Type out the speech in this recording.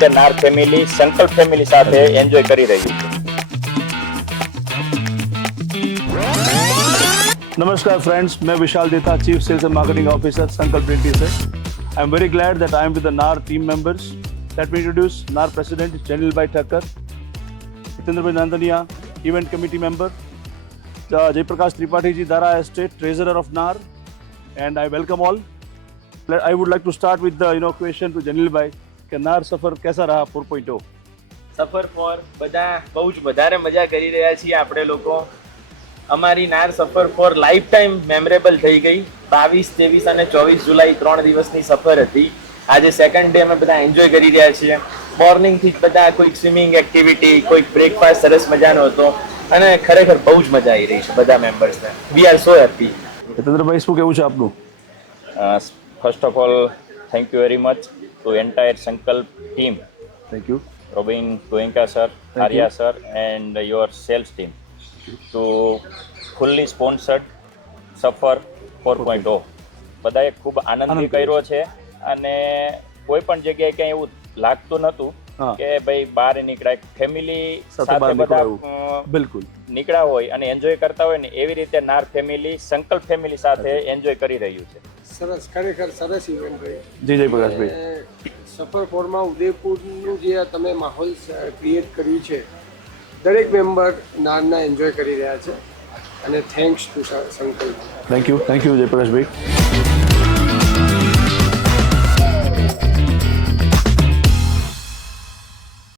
રીતે NAR family Sankalp family સાથે enjoy કરી રહ્યું છે. नमस्कार फ्रेंड्स, मैं Vishal Deta, chief sales and marketing officer Sankalp twenty से. I am very glad that I am with the NAR team members. Let me introduce NAR President Janil Bhai Thakkar, Jitendra Bhai Nandaniya, Event Committee Member, Jaiprakash Tripathi ji, Dara Estate, Treasurer of NAR, and I welcome all. I would like to start with the question to Janil Bhai કે NAR સફર कैसा रहा 4.0? સફર four બધા બહુ જ વધારે મજા કરી રહ્યા છીએ આપણે લોકો. અમારી નાર સફર ફોર લાઈફ ટાઈમ મેમરેબલ થઈ ગઈ. 22, 23 અને 24 જુલાઈ 3 દિવસની સફર હતી. આજે સેકન્ડ ડે અમે બધા એન્જોય કરી રહ્યા છીએ. મોર્નિંગથી જ બધા કોઈક સ્વિમિંગ એક્ટિવિટી, કોઈક બ્રેકફાસ્ટ સરસ મજાનો હતો અને ખરેખર બહુ જ મજા આવી રહી છે બધા મેમ્બર્સને. We are so happy. જીતેન્દ્રભાઈ, શું કેવું છે આપનું? First of all thank you very much to entire Sankalp team, thank you. Robin, Goenka sir, Arya sir, and your sales team to fully sponsored Suffer 4.0. બધાએ ખૂબ આનંદથી કર્યો છે અને કોઈ પણ જગ્યાએ ક્યાંય એવું લાગતું નહોતું કે ભાઈ બહાર નીકળાય. ફેમિલી સાથે બધા બિલકુલ નીકળ્યા હોય અને એન્જોય કરતા હોય ને એવી રીતે નાર ફેમિલી સંકલ્પ ફેમિલી સાથે એન્જોય કરી રહ્યું છે. સરસ, ખરેખર સરસ ઇવેન્ટ રહી. જી જયપ્રકાશભાઈ, સફર ફોરમાં ઉદયપુરનું જે તમે માહોલ ક્રિએટ કર્યું છે, દરેક મેમ્બર નારના એન્જોય કરી રહ્યા છે અને થેન્ક્સ ટુ સંકલ્પ. Thank you જયપ્રકાશભાઈ.